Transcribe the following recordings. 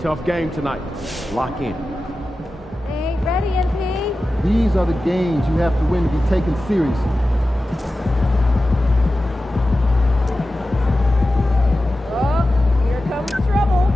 Tough game tonight. Lock in. They ain't ready, MP. These are the games you have to win to be taken seriously. Oh, here comes trouble.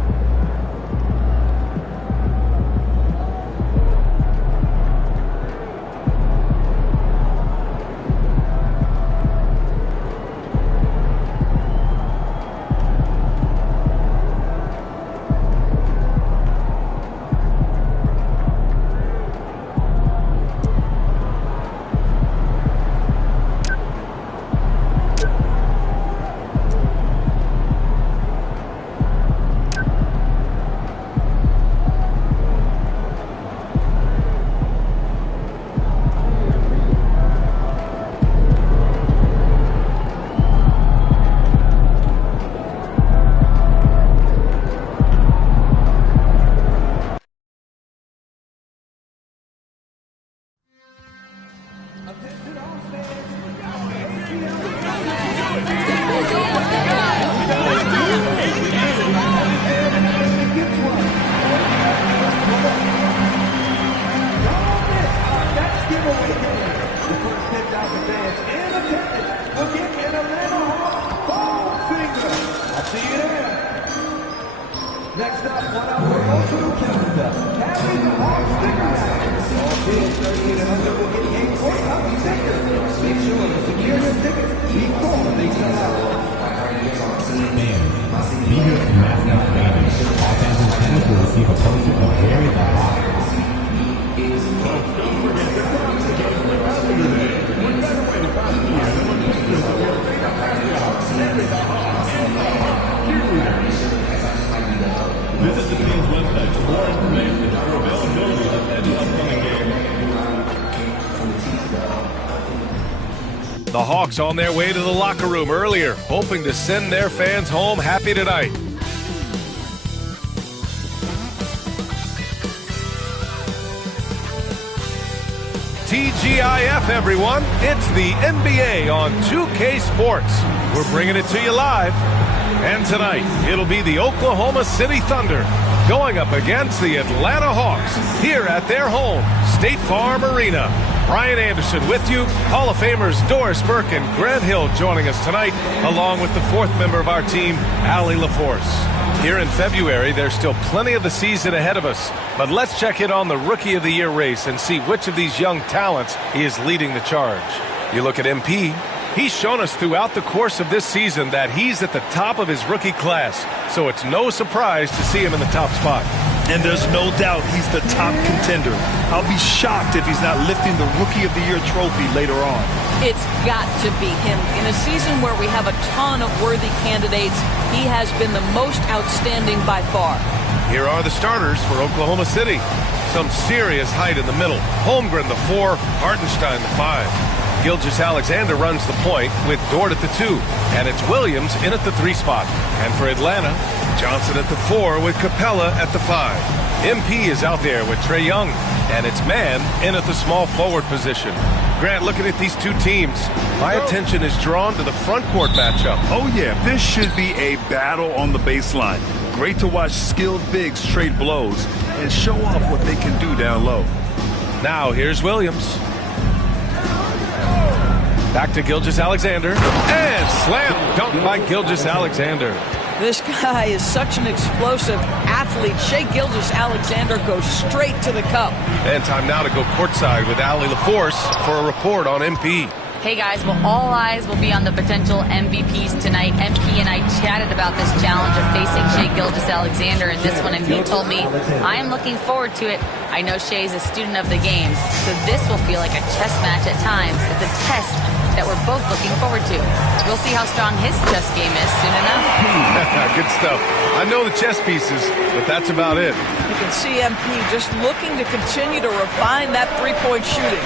Next up, one out for Emotional Canada. Having the Hawks stickers. All bids 3800 will get a courthouse sticker. Make sure to secure your tickets before they sell out. Man, be here at National Advantage. Los Angeles tennis will receive a poster of Harry the Hawk. Visit the team's website for more information or availability of any upcoming game. The Hawks on their way to the locker room earlier, hoping to send their fans home happy tonight. TGIF, everyone. It's the NBA on 2K Sports. We're bringing it to you live. And tonight, it'll be the Oklahoma City Thunder going up against the Atlanta Hawks here at their home, State Farm Arena. Brian Anderson with you. Hall of Famers Doris Burke and Grant Hill joining us tonight, along with the fourth member of our team, Allie LaForce. Here in February, there's still plenty of the season ahead of us, but let's check in on the Rookie of the Year race and see which of these young talents is leading the charge. You look at MP. He's shown us throughout the course of this season that he's at the top of his rookie class, so it's no surprise to see him in the top spot. And there's no doubt he's the top contender. I'll be shocked if he's not lifting the Rookie of the Year trophy later on. It's got to be him. In a season where we have a ton of worthy candidates, he has been the most outstanding by far. Here are the starters for Oklahoma City. Some serious height in the middle. Holmgren the 4, Hartenstein the 5. Gilgeous-Alexander runs the point with Dort at the 2, and it's Williams in at the 3 spot. And for Atlanta, Johnson at the 4 with Capella at the 5. MP is out there with Trae Young, and it's Mann in at the small forward position. Grant, looking at these two teams, my attention is drawn to the front court matchup. Oh yeah, this should be a battle on the baseline. Great to watch skilled bigs trade blows and show off what they can do down low. Now here's Williams. Back to Gilgeous-Alexander, and slam dunk by Gilgeous-Alexander. This guy is such an explosive athlete. Shai Gilgeous-Alexander goes straight to the cup. And time now to go courtside with Allie LaForce for a report on MP. Hey guys, well, all eyes will be on the potential MVPs tonight. MP and I chatted about this challenge of facing Shai Gilgeous-Alexander in this one, and he told me, I am looking forward to it. I know Shai is a student of the game, so this will feel like a chess match at times. It's a test that we're both looking forward to. We'll see how strong his chess game is soon enough. Good stuff. I know the chess pieces, but that's about it. You can see MP just looking to continue to refine that three-point shooting.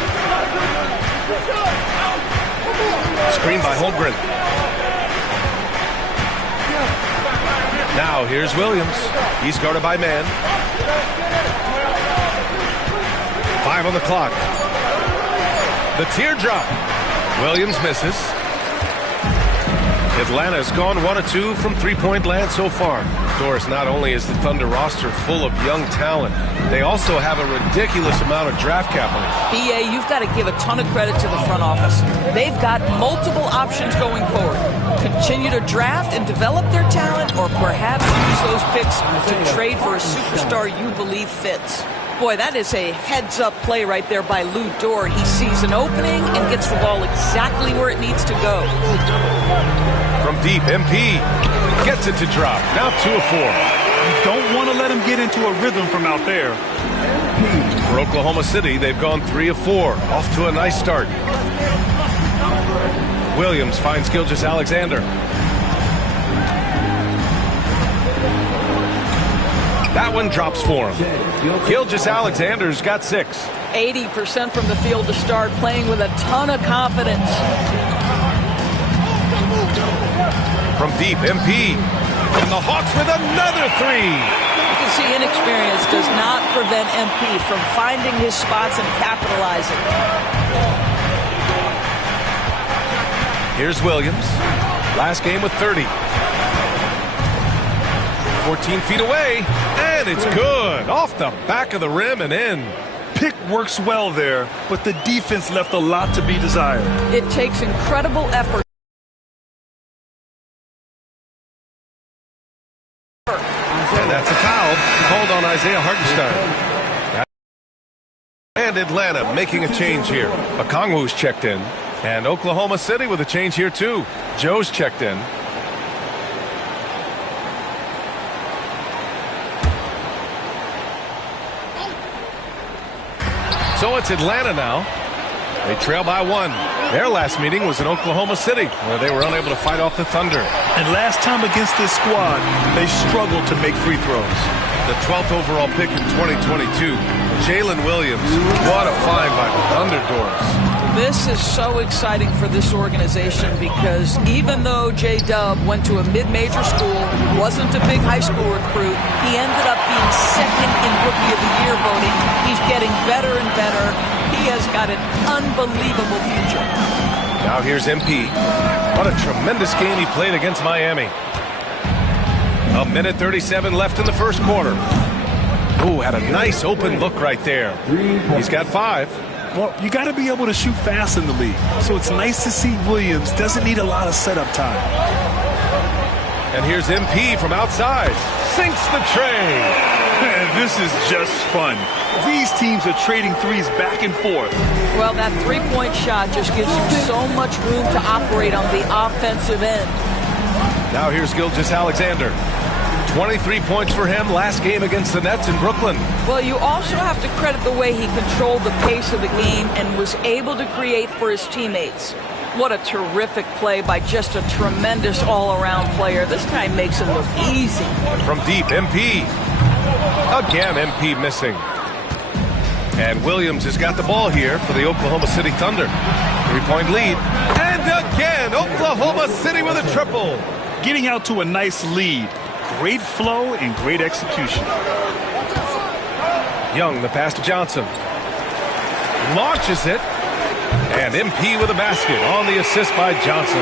Screen by Holmgren. Now here's Williams. He's guarded by Mann. 5 on the clock. The teardrop. Williams misses. Atlanta's gone 1 of 2 from three-point land so far. Doris, not only is the Thunder roster full of young talent, they also have a ridiculous amount of draft capital. BA, you've got to give a ton of credit to the front office. They've got multiple options going forward. Continue to draft and develop their talent, or perhaps use those picks to trade for a superstar you believe fits. Boy, that is a heads-up play right there by Lou Dort. He sees an opening and gets the ball exactly where it needs to go. From deep, MP gets it to drop. Now 2 of 4. You don't want to let him get into a rhythm from out there. For Oklahoma City, they've gone 3 of 4. Off to a nice start. Williams finds Gilgeous-Alexander. That one drops for him. Gilgeous-Alexander's got 6. 80% from the field to start, playing with a ton of confidence. From deep, MP. And the Hawks with another 3. You can see inexperience does not prevent MP from finding his spots and capitalizing. Here's Williams. Last game with 30. 14 feet away, and it's good. Off the back of the rim and in. Pick works well there, but the defense left a lot to be desired. It takes incredible effort. And that's a foul called on Isaiah Hartenstein. And Atlanta making a change here. Okongwu's checked in. And Oklahoma City with a change here too. Joe's checked in. So it's Atlanta now. They trail by 1. Their last meeting was in Oklahoma City, where they were unable to fight off the Thunder. And last time against this squad, they struggled to make free throws. The 12th overall pick in 2022, Jalen Williams. What a find by the Thunder, Doris. This is so exciting for this organization because even though J-Dub went to a mid-major school, wasn't a big high school recruit, he ended up being second in Rookie of the Year voting. He's getting better and better. He has got an unbelievable future. Now here's MP. What a tremendous game he played against Miami. A minute 37 left in the first quarter. Ooh, had a nice open look right there. He's got 5. Well, you got to be able to shoot fast in the league. So it's nice to see Williams doesn't need a lot of setup time. And here's MP from outside. Sinks the tray. This is just fun. These teams are trading threes back and forth. Well, that three-point shot just gives you so much room to operate on the offensive end. Now here's Gilgeous-Alexander. 23 points for him last game against the Nets in Brooklyn. Well, you also have to credit the way he controlled the pace of the game and was able to create for his teammates. What a terrific play by just a tremendous all-around player. This guy makes it look easy. From deep, MP. Again, MP missing. And Williams has got the ball here for the Oklahoma City Thunder. 3-point lead. And again, Oklahoma City with a triple. Getting out to a nice lead. Great flow and great execution. Young, the pass to Johnson. Launches it. And MP with a basket on the assist by Johnson.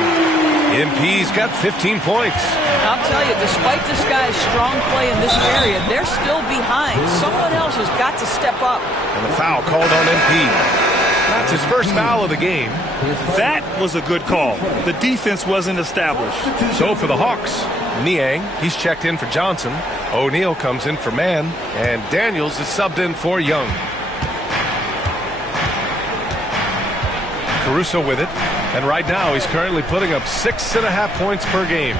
MP's got 15 points. I'll tell you, despite this guy's strong play in this area, they're still behind. Someone else has got to step up. And the foul called on MP. That's his first foul of the game. That was a good call. The defense wasn't established. So for the Hawks, Niang, he's checked in for Johnson. O'Neal comes in for Mann. And Daniels is subbed in for Young. Caruso with it. And right now he's currently putting up 6.5 points per game.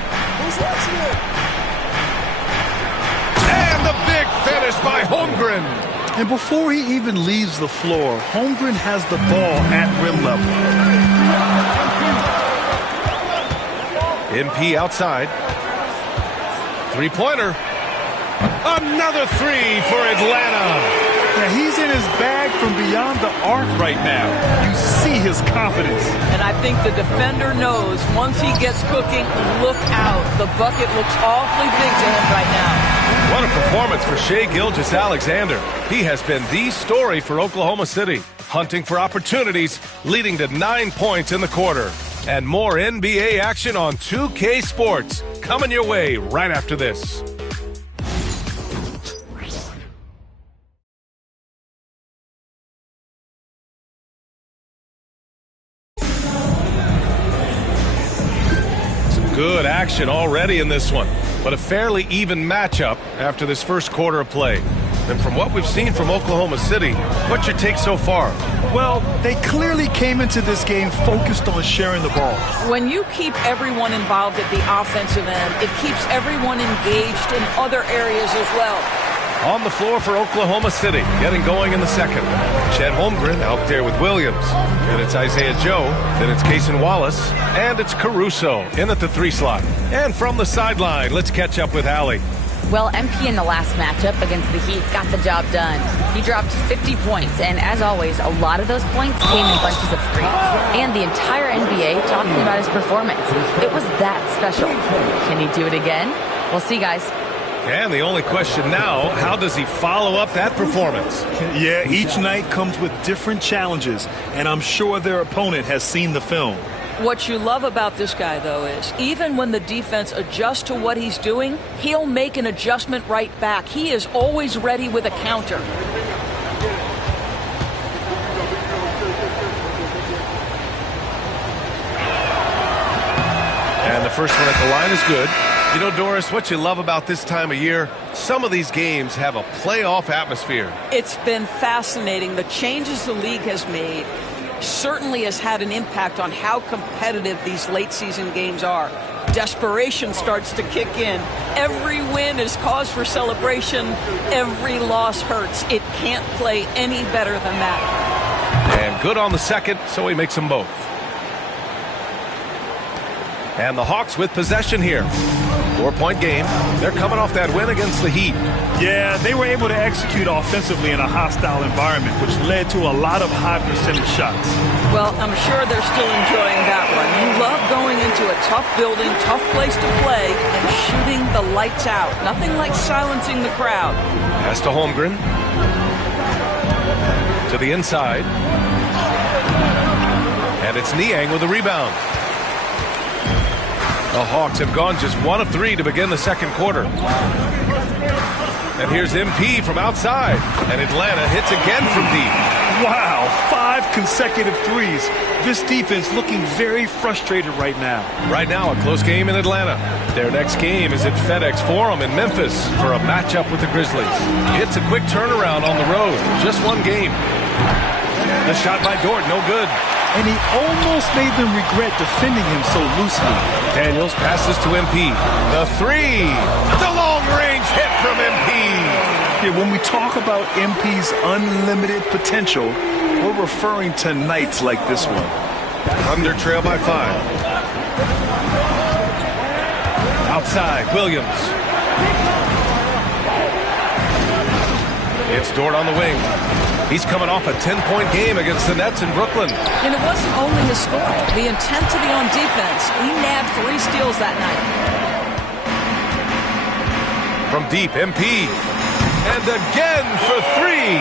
And the big finish by Holmgren. And before he even leaves the floor, Holmgren has the ball at rim level. MP outside. Three-pointer. Another 3 for Atlanta. Yeah, he's in his bag from beyond the arc right now. You see his confidence. And I think the defender knows once he gets cooking, look out. The bucket looks awfully big to him right now. What a performance for Shai Gilgeous-Alexander. He has been the story for Oklahoma City. hunting for opportunities, leading to 9 points in the quarter. And more NBA action on 2K Sports coming your way right after this. Some good action already in this one, but a fairly even matchup after this first quarter of play. And from what we've seen from Oklahoma City, what's your take so far? Well, they clearly came into this game focused on sharing the ball. When you keep everyone involved at the offensive end, it keeps everyone engaged in other areas as well. On the floor for Oklahoma City, getting going in the second. Chet Holmgren out there with Williams. Then it's Isaiah Joe. Then it's Cason Wallace. And it's Caruso in at the 3 slot. And from the sideline, let's catch up with Allie. Well, MP in the last matchup against the Heat got the job done. He dropped 50 points, and as always, a lot of those points came in bunches of threes. And the entire NBA talking about his performance. It was that special. Can he do it again? We'll see, guys. And the only question now, how does he follow up that performance? Yeah, each night comes with different challenges, and I'm sure their opponent has seen the film. What you love about this guy, though, is even when the defense adjusts to what he's doing, he'll make an adjustment right back. He is always ready with a counter. And the first one at the line is good. You know, Doris, what you love about this time of year, some of these games have a playoff atmosphere. It's been fascinating. The changes the league has made certainly has had an impact on how competitive these late season games are. Desperation starts to kick in. Every win is cause for celebration. Every loss hurts. It can't play any better than that. And good on the second, so he makes them both. And the Hawks with possession here. 4-point game. They're coming off that win against the Heat. Yeah, they were able to execute offensively in a hostile environment, which led to a lot of high percentage shots. Well, I'm sure they're still enjoying that one. You love going into a tough building, tough place to play, and shooting the lights out. Nothing like silencing the crowd. Pass to Holmgren. To the inside. And it's Niang with the rebound. The Hawks have gone just 1 of 3 to begin the second quarter. And here's MP from outside. And Atlanta hits again from deep. Wow, 5 consecutive threes. This defense looking very frustrated right now. Right now, a close game in Atlanta. Their next game is at FedEx Forum in Memphis for a matchup with the Grizzlies. It's a quick turnaround on the road. Just 1 game. The shot by Dort, no good. And he almost made them regret defending him so loosely. Daniels passes to MP. The 3. The long-range hit from MP. Yeah, when we talk about MP's unlimited potential, we're referring to nights like this one. Thunder trail by 5. Outside, Williams. It's Dort on the wing. He's coming off a 10-point game against the Nets in Brooklyn. And it wasn't only his scoring. The intensity on defense. He nabbed 3 steals that night. From deep, MP. And again for 3.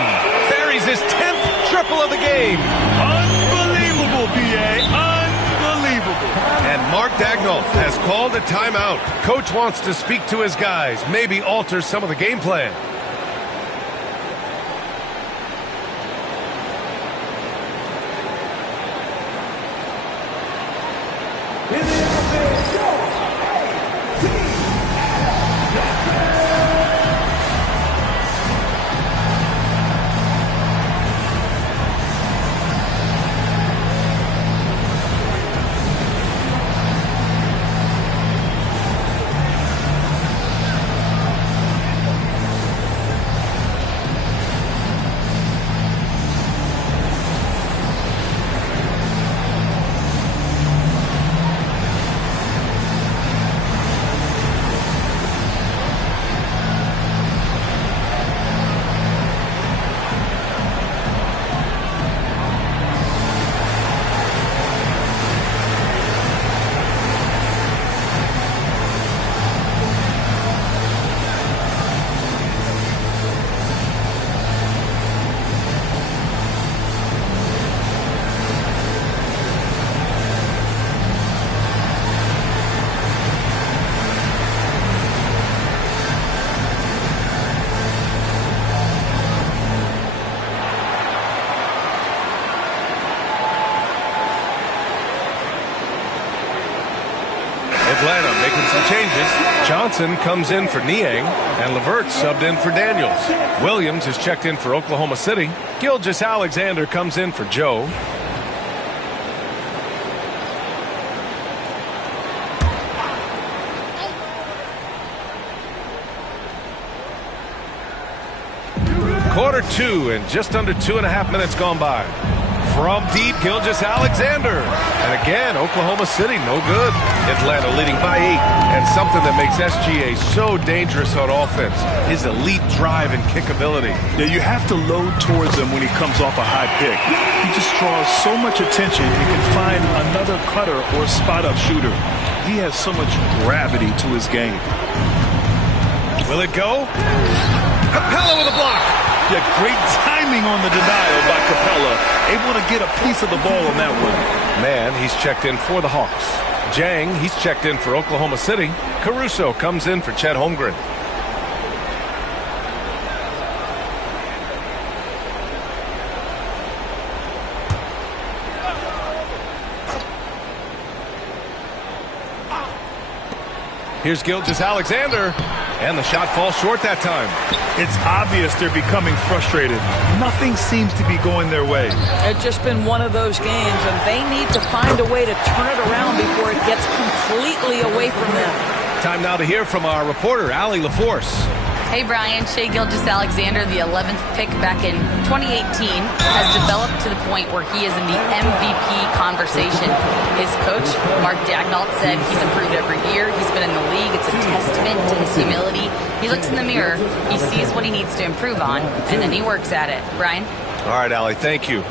Buries his 10th triple of the game. Unbelievable, BA. Unbelievable. And Mark Daigneault has called a timeout. Coach wants to speak to his guys, maybe alter some of the game plan. Atlanta making some changes. Johnson comes in for Niang, and Levert subbed in for Daniels. Williams is checked in for Oklahoma City. Gilgeous-Alexander comes in for Joe. Quarter 2 and just under 2.5 minutes gone by. From deep, Gilgeous-Alexander. And again, Oklahoma City, no good. Atlanta leading by 8. And something that makes SGA so dangerous on offense, his elite drive and kick ability. Yeah, you have to load towards him when he comes off a high pick. He just draws so much attention and can find another cutter or spot-up shooter. He has so much gravity to his game. Will it go? Capella with a block. Yeah, great timing on the denial by Capella. Able to get a piece of the ball on that one. Man, he's checked in for the Hawks. Jang, he's checked in for Oklahoma City. Caruso comes in for Chet Holmgren. Here's Gilgeous-Alexander, and the shot falls short that time. It's obvious they're becoming frustrated. Nothing seems to be going their way. It's just been one of those games, and they need to find a way to turn it around before it gets completely away from them. Time now to hear from our reporter, Allie LaForce. Hey, Brian. Shai Gilgeous-Alexander, the 11th pick back in 2018, has developed to the point where he is in the MVP conversation. His coach, Mark Daignault, said he's improved every year. He's been in the league. It's a testament to his humility. He looks in the mirror, he sees what he needs to improve on, and then he works at it. Brian? All right, Allie, thank you.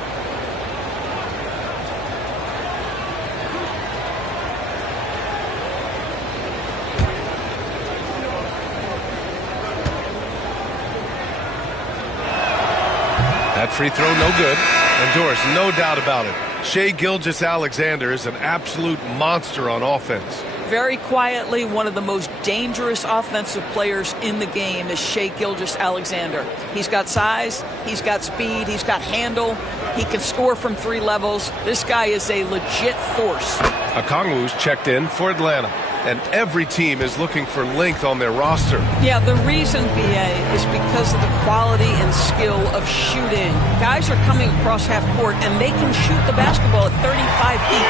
That free throw, no good. And Doris, no doubt about it. Shai Gilgeous-Alexander is an absolute monster on offense. Very quietly, one of the most dangerous offensive players in the game is Shai Gilgeous-Alexander. He's got size, he's got speed, he's got handle, he can score from 3 levels. This guy is a legit force. Okongwu's checked in for Atlanta, and every team is looking for length on their roster. Yeah, the reason, BA, is because of the quality and skill of shooting. Guys are coming across half court, and they can shoot the basketball at 35 feet.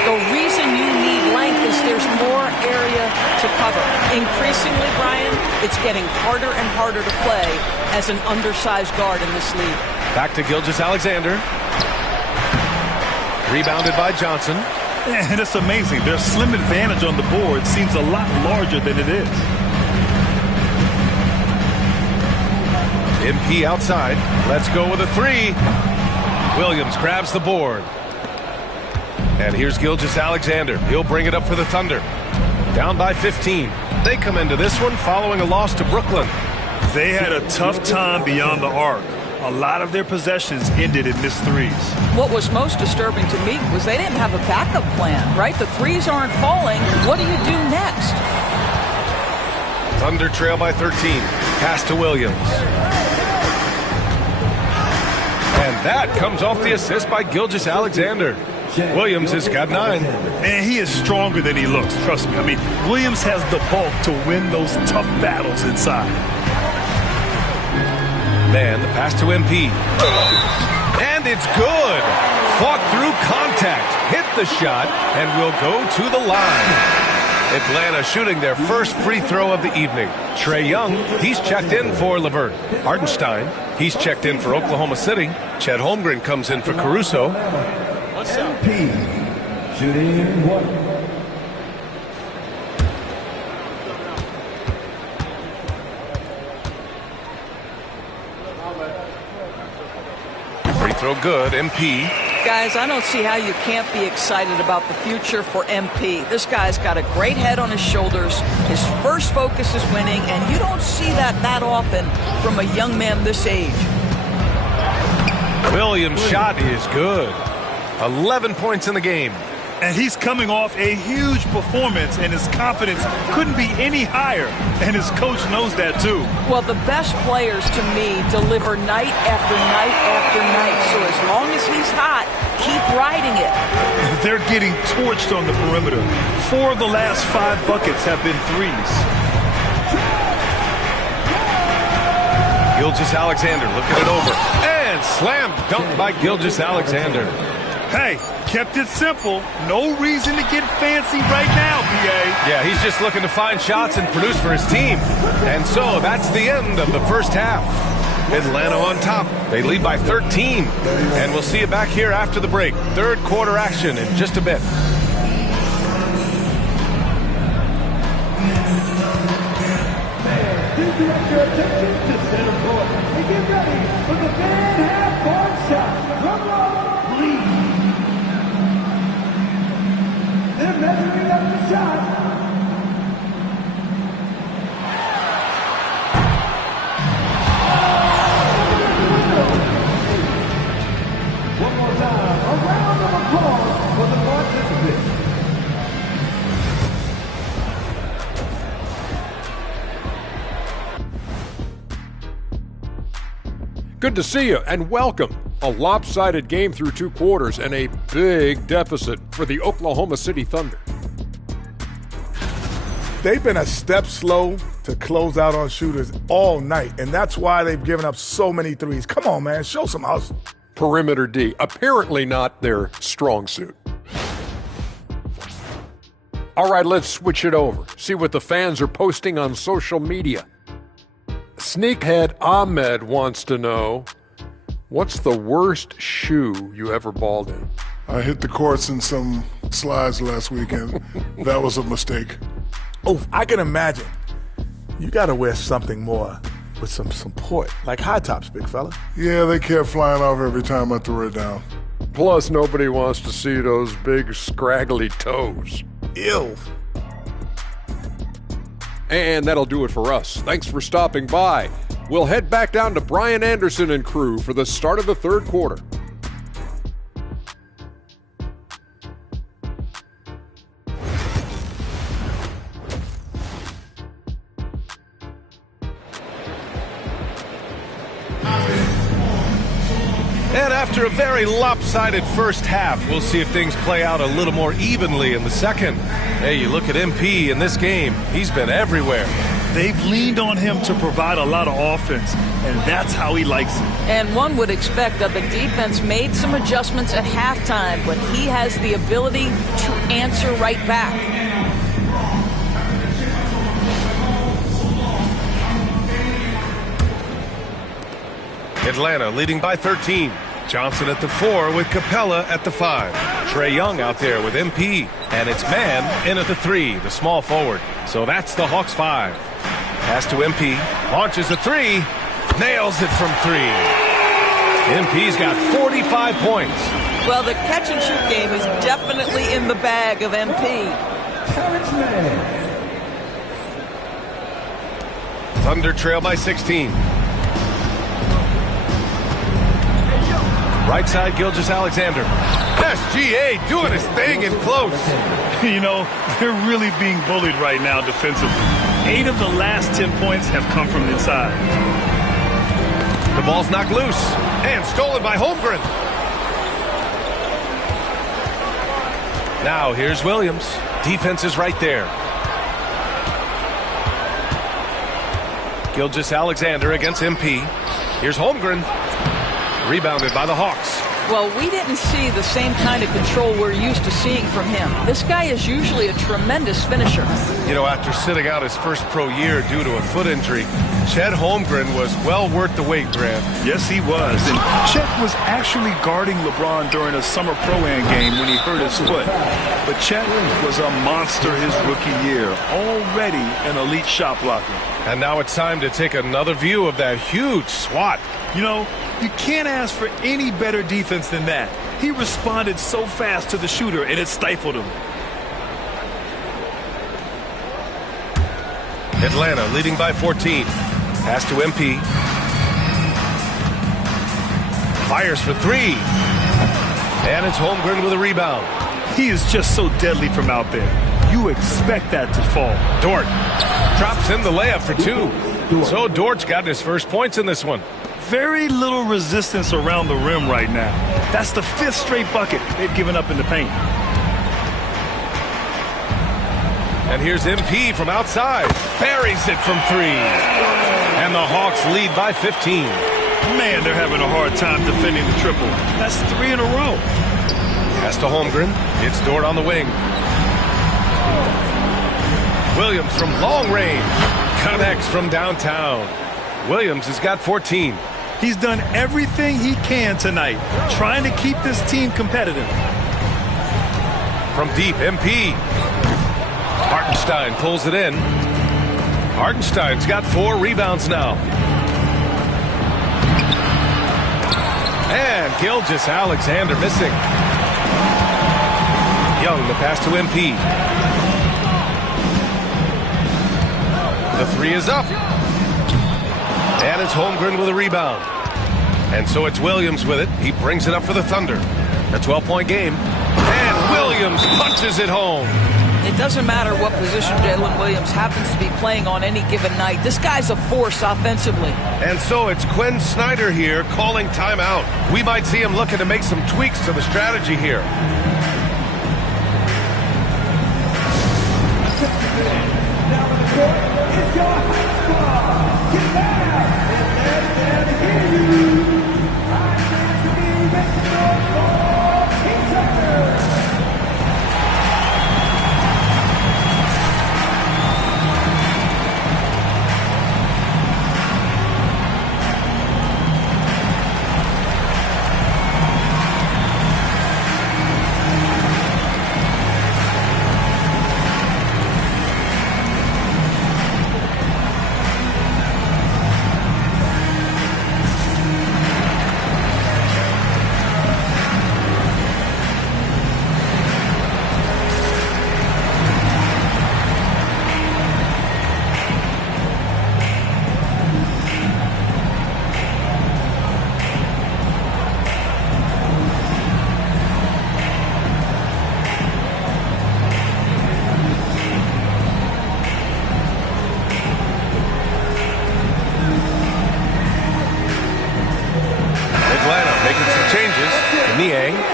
The reason you need length is there's more area to cover. Increasingly, Brian, it's getting harder and harder to play as an undersized guard in this league. Back to Gilgeous-Alexander. Rebounded by Johnson. And it's amazing. Their slim advantage on the board seems a lot larger than it is. MP outside. Let's go with a 3. Williams grabs the board. And here's Gilgeous-Alexander. He'll bring it up for the Thunder. Down by 15. They come into this one following a loss to Brooklyn. They had a tough time beyond the arc. A lot of their possessions ended in missed threes. What was most disturbing to me was they didn't have a backup plan, right? The threes aren't falling. What do you do next? Thunder trail by 13. Pass to Williams. And that comes off the assist by Gilgeous-Alexander. Williams has got 9. Man, he is stronger than he looks. Trust me. I mean, Williams has the bulk to win those tough battles inside. Man, the pass to MP. And it's good. Fought through contact. Hit the shot and will go to the line. Atlanta shooting their first free throw of the evening. Trae Young, he's checked in for Levert. Hardenstein, he's checked in for Oklahoma City. Chet Holmgren comes in for Caruso. What's up? MP, shooting 1. Free throw good, MP. Guys, I don't see how you can't be excited about the future for MP. This guy's got a great head on his shoulders. His first focus is winning, and you don't see that often from a young man this age. Williams' shot is good. 11 points in the game. And he's coming off a huge performance, and his confidence couldn't be any higher. And his coach knows that, too. Well, the best players, to me, deliver night after night after night. So as long as he's hot, keep riding it. They're getting torched on the perimeter. 4 of the last 5 buckets have been threes. Gilgeous-Alexander looking it over. And slam dunk by Gilgeous-Alexander. Hey, kept it simple. No reason to get fancy right now, PA. Yeah, he's just looking to find shots and produce for his team. And so that's the end of the first half. Atlanta on top. They lead by 13. And we'll see you back here after the break. Third quarter action in just a bit. Please direct your attention to center court and get ready for the fan half-court shot. Drum roll, please. They're measuring up the shot. One more time, a round of applause for the participants. Good to see you and welcome. A lopsided game through 2 quarters and a big deficit for the Oklahoma City Thunder. They've been a step slow to close out on shooters all night, and that's why they've given up so many threes. Come on, man, show some hustle. Perimeter D, apparently not their strong suit. All right, let's switch it over. See what the fans are posting on social media. Sneakhead Ahmed wants to know, what's the worst shoe you ever balled in? I hit the courts in some slides last weekend. That was a mistake. Oh, I can imagine. You got to wear something more with some support, like high tops, big fella. Yeah, they kept flying off every time I threw it down. Plus, nobody wants to see those big, scraggly toes. Ew. And that'll do it for us. Thanks for stopping by. We'll head back down to Brian Anderson and crew for the start of the third quarter. And after a very lopsided first half, we'll see if things play out a little more evenly in the second. Hey, you look at MP in this game, he's been everywhere. They've leaned on him to provide a lot of offense, and that's how he likes it. And one would expect that the defense made some adjustments at halftime, but he has the ability to answer right back. Atlanta leading by 13. Johnson at the 4 with Capella at the 5. Trae Young out there with MP. And it's Mann in at the 3, the small forward. So that's the Hawks 5. Pass to MP. Launches a 3. Nails it from 3. MP's got 45 points. Well, the catch-and-shoot game is definitely in the bag of MP. Thunder trail by 16. Right side, Gilgeous-Alexander. SGA doing his thing in close. You know, they're really being bullied right now defensively. 8 of the last 10 points have come from inside. The ball's knocked loose and stolen by Holmgren. Now here's Williams. Defense is right there. Gilgeous-Alexander against MP. Here's Holmgren. Rebounded by the Hawks. Well, we didn't see the same kind of control we're used to seeing from him. This guy is usually a tremendous finisher. You know, after sitting out his first pro year due to a foot injury, Chet Holmgren was well worth the wait, Grant. Yes, he was. And Chet was actually guarding LeBron during a summer Pro-Am game when he hurt his foot. But Chet was a monster his rookie year, already an elite shot blocker. And now it's time to take another view of that huge swat. You know, you can't ask for any better defense than that. He responded so fast to the shooter, and it stifled him. Atlanta leading by 14. Pass to MP. Fires for 3. And it's Holmgren with a rebound. He is just so deadly from out there. You expect that to fall. Dort drops in the layup for 2. So Dort's got his first points in this one. Very little resistance around the rim right now. That's the 5th straight bucket they've given up in the paint. And here's MP from outside. Buries it from 3. And the Hawks lead by 15. Man, they're having a hard time defending the triple. That's 3 in a row. Pass to Holmgren. It's Dort on the wing. Williams from long range. Connects from downtown. Williams has got 14. He's done everything he can tonight, trying to keep this team competitive. From deep, MP. Hartenstein pulls it in. Hartenstein's got 4 rebounds now. And Gilgeous-Alexander missing. Young, the pass to MP. The 3 is up. And it's Holmgren with a rebound. And so it's Williams with it. He brings it up for the Thunder. A 12-point game. And Williams punches it home. It doesn't matter what position Jalen Williams happens to be playing on any given night. This guy's a force offensively. And so it's Quinn Snyder here calling timeout. We might see him looking to make some tweaks to the strategy here. Now on the court is your high squad. Get down and hear you. I'm going to be Mexico for T-Tucker.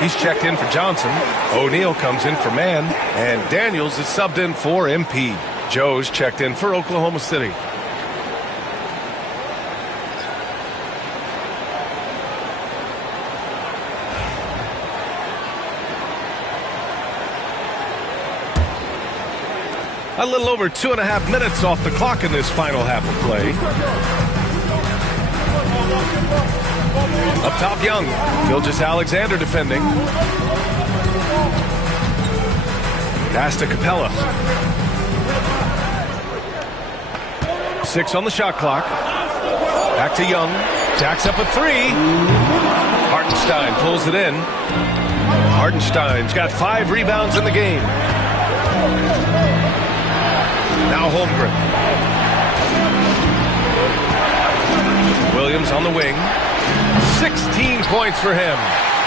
He's checked in for Johnson. O'Neal comes in for Mann. And Daniels is subbed in for MP. Joe's checked in for Oklahoma City. A little over 2.5 minutes off the clock in this final half of play. Up top, Young. Gilgeous-Alexander defending. Pass to Capella. 6 on the shot clock. Back to Young. Jacks up a 3. Hartenstein pulls it in. Hartenstein's got 5 rebounds in the game. Now Holmgren. Williams on the wing. 16 points for him.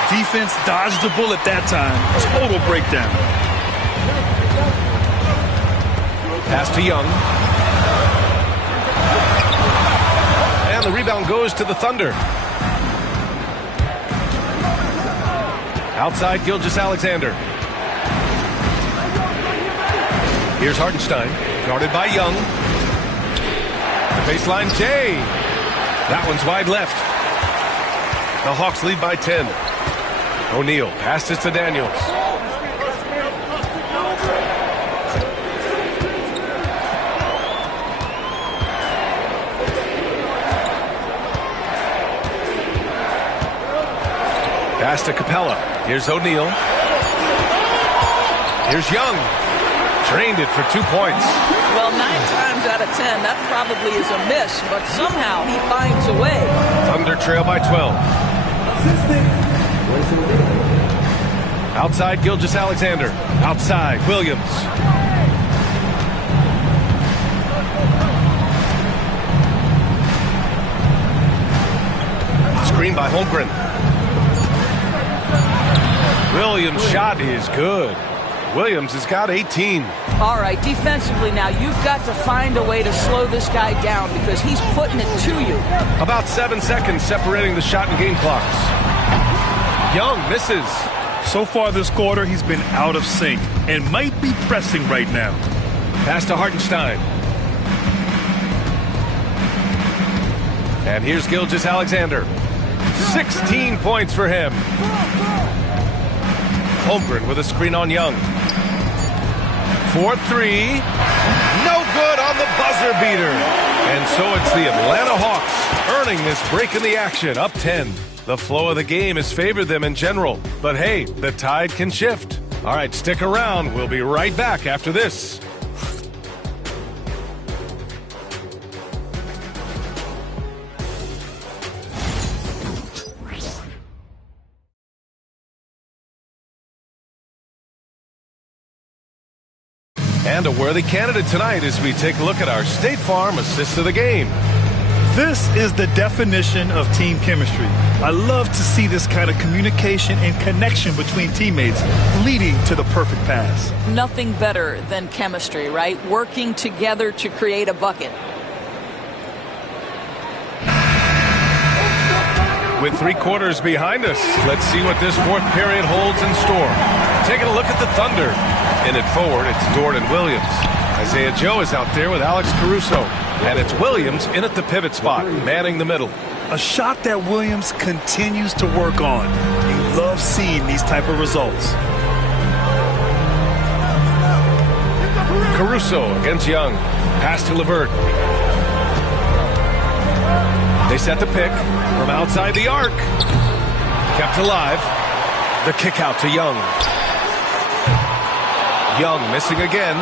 Defense dodged the bullet that time. Total breakdown. Pass to Young. And the rebound goes to the Thunder. Outside, Gilgeous-Alexander. Here's Hartenstein, guarded by Young. The baseline, Jay. That one's wide left. The Hawks lead by 10. O'Neal passes to Daniels. Pass to Capella. Here's O'Neal. Here's Young. Drained it for 2 points. Well, 9 times out of 10, that probably is a miss, but somehow he finds a way. Thunder trail by 12. Outside, Gilgeous-Alexander. Outside, Williams. Screen by Holmgren. Williams' shot is good. Williams has got 18. All right, defensively now, you've got to find a way to slow this guy down because he's putting it to you. About 7 seconds separating the shot and game clocks. Young misses. So far this quarter, he's been out of sync and might be pressing right now. Pass to Hartenstein. And here's Gilgeous-Alexander. 16 points for him. Holmgren with a screen on Young. 4-3. No good on the buzzer beater. And so it's the Atlanta Hawks earning this break in the action, up 10. The flow of the game has favored them in general. But hey, the tide can shift. All right, stick around. We'll be right back after this. And a worthy candidate tonight as we take a look at our State Farm assist of the game. This is the definition of team chemistry. I love to see this kind of communication and connection between teammates leading to the perfect pass. Nothing better than chemistry, right? Working together to create a bucket. With 3 quarters behind us, let's see what this fourth period holds in store. Taking a look at the Thunder. In it forward, it's Dort and Williams. Isaiah Joe is out there with Alex Caruso. And it's Williams in at the pivot spot, manning the middle. A shot that Williams continues to work on. You love seeing these type of results. Caruso against Young. Pass to LeVert. They set the pick from outside the arc. Kept alive. The kick out to Young. Young missing again.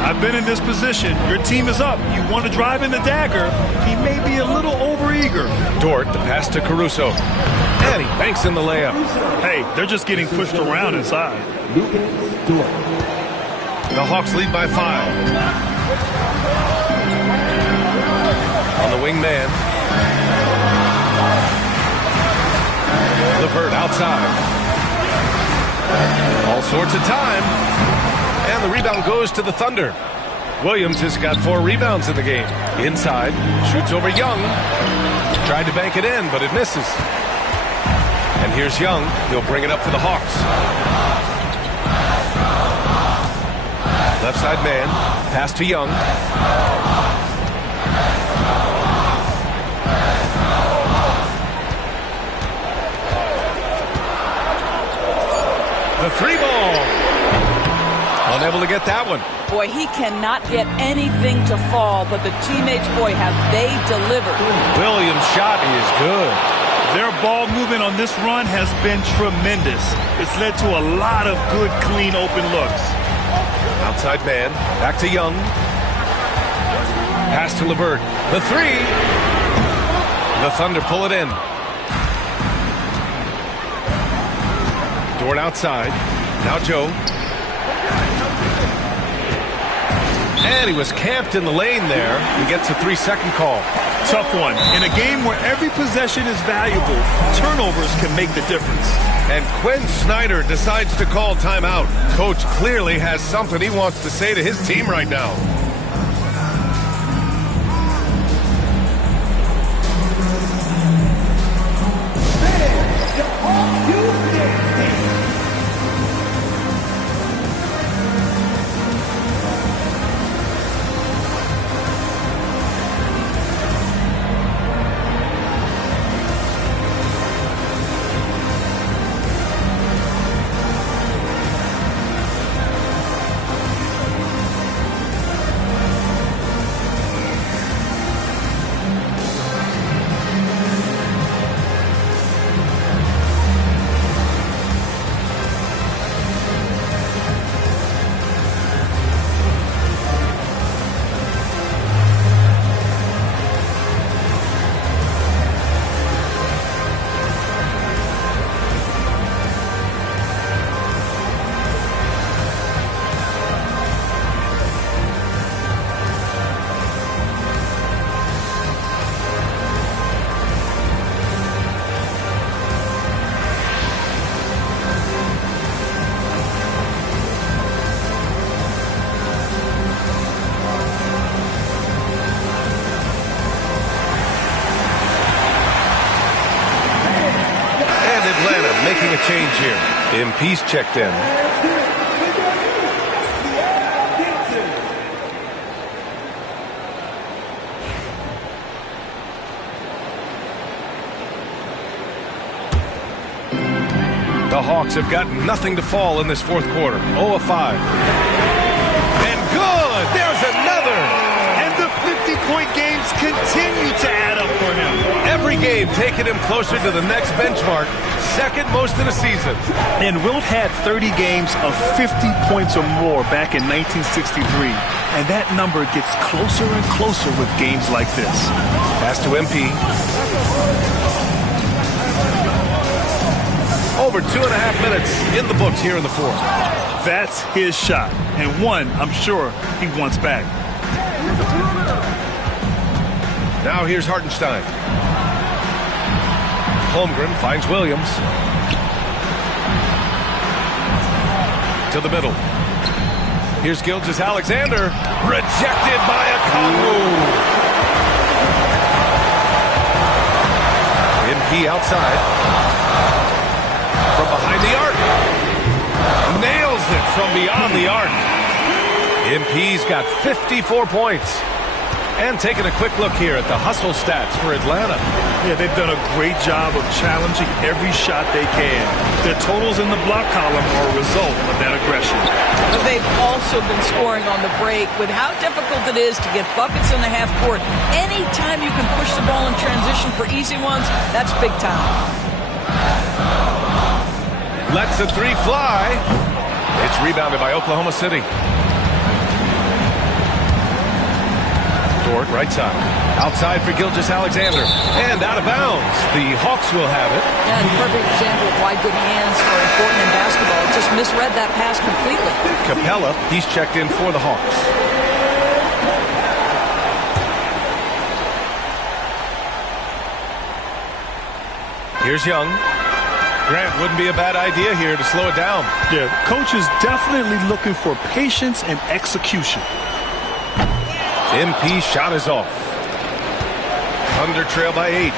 I've been in this position. Your team is up. You want to drive in the dagger. He may be a little overeager. Dort, the pass to Caruso. And he banks in the layup. Hey, they're just getting pushed around inside. The Hawks lead by 5. On the wing man. LeVert outside. All sorts of time. And the rebound goes to the Thunder. Williams has got 4 rebounds in the game. Inside, shoots over Young. Tried to bank it in, but it misses. And here's Young. He'll bring it up for the Hawks. Left side man. Pass to Young. The 3-ball. Unable to get that one. Boy, he cannot get anything to fall, but the teammates, boy, have they delivered. Williams' shot is good. Their ball movement on this run has been tremendous. It's led to a lot of good, clean, open looks. Outside man. Back to Young. Pass to LeVert. The 3. The Thunder pull it in. Dort outside. Now Joe. And he was camped in the lane there. He gets a 3-second call. Tough one. In a game where every possession is valuable, turnovers can make the difference. And Quinn Snyder decides to call timeout. Coach clearly has something he wants to say to his team right now. MP's checked in. The Hawks have got nothing to fall in this fourth quarter. 0 of 5. And good! There's another! And the 50-point games continue to add up for him. Every game taking him closer to the next benchmark, second most in a season. And Wilt had 30 games of 50 points or more back in 1963. And that number gets closer and closer with games like this. Pass to MP. Over 2.5 minutes in the books here in the fourth. That's his shot, and one I'm sure he wants back. Now here's Hartenstein. Holmgren finds Williams. To the middle. Here's Gilgeous-Alexander. Rejected by a Congu. MP outside. From behind the arc. Nails it from beyond the arc. MP's got 54 points. And taking a quick look here at the hustle stats for Atlanta. Yeah, they've done a great job of challenging every shot they can. Their totals in the block column are a result of that aggression. But they've also been scoring on the break. With how difficult it is to get buckets in the half court, anytime you can push the ball in transition for easy ones, that's big time. Lets the three fly. It's rebounded by Oklahoma City. Dort, right side. Outside for Gilgeous-Alexander. And out of bounds. The Hawks will have it. Yeah, the perfect example of why good hands are important in basketball. Just misread that pass completely. Capella, he's checked in for the Hawks. Here's Young. Grant, wouldn't be a bad idea here to slow it down. Yeah, coach is definitely looking for patience and execution. MP shot is off. Thunder trail by 8.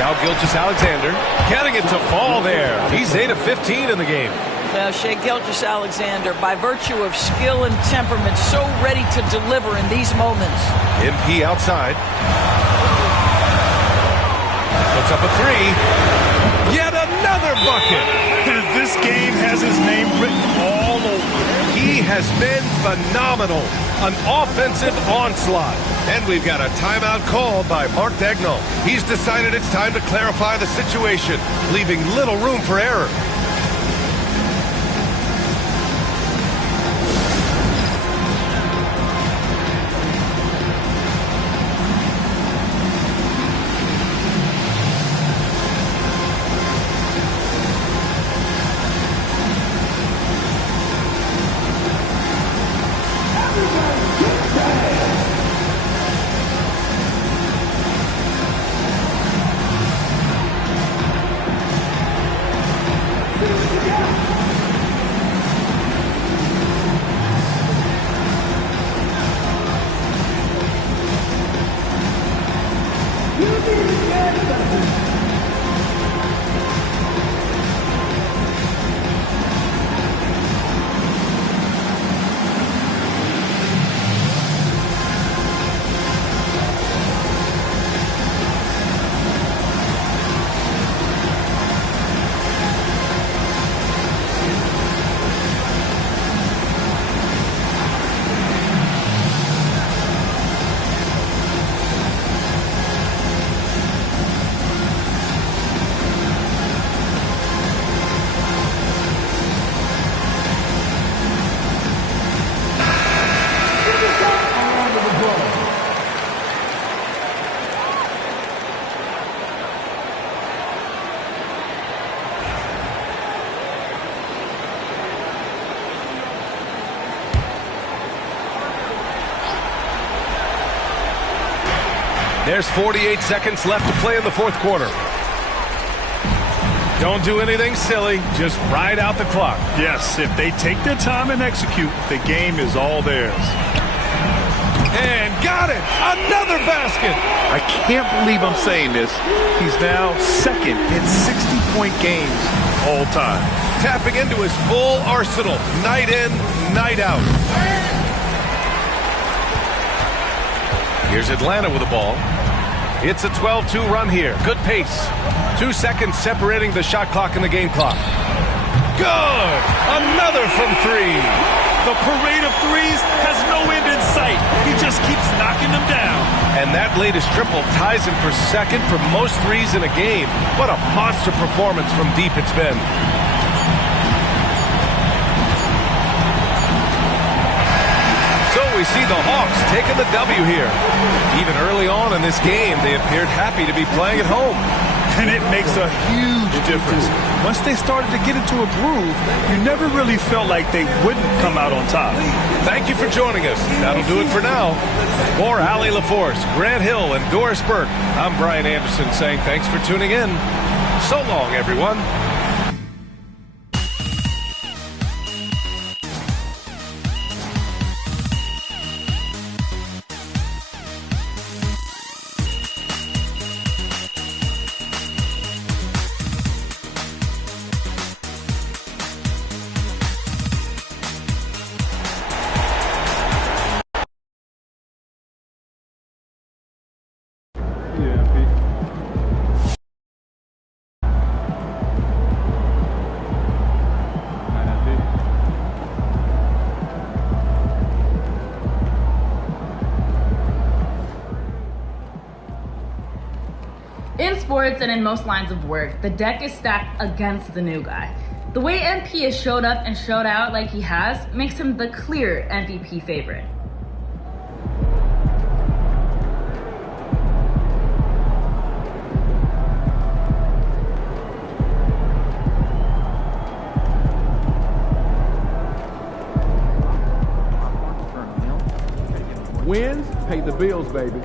Now Gilgeous-Alexander getting it to fall there. He's 8 of 15 in the game. Now Shai Gilgeous-Alexander, by virtue of skill and temperament, so ready to deliver in these moments. MP outside. Puts up a 3. Yet another bucket. This game has his name written all over. He has been phenomenal. An offensive onslaught. And we've got a timeout called by Mark Daigneault. He's decided it's time to clarify the situation, leaving little room for error. There's 48 seconds left to play in the fourth quarter. Don't do anything silly. Just ride out the clock. Yes, if they take their time and execute, the game is all theirs. And got it! Another basket! I can't believe I'm saying this. He's now second in 60-point games all time. Tapping into his full arsenal, night in, night out. Here's Atlanta with the ball. It's a 12-2 run here. Good pace. 2 seconds separating the shot clock and the game clock. Good! Another from three. The parade of threes has no end in sight. He just keeps knocking them down. And that latest triple ties him for second for most threes in a game. What a monster performance from deep it's been. So we see the Hawks taking the W here. Even early on in this game, they appeared happy to be playing at home. And it makes a huge difference. Once they started to get into a groove, you never really felt like they wouldn't come out on top. Thank you for joining us. That'll do it for now. For Allie LaForce, Grant Hill, and Doris Burke, I'm Brian Anderson saying thanks for tuning in. So long, everyone. In sports and in most lines of work, the deck is stacked against the new guy. The way MP has showed up and showed out like he has makes him the clear MVP favorite. Wins pay the bills, baby.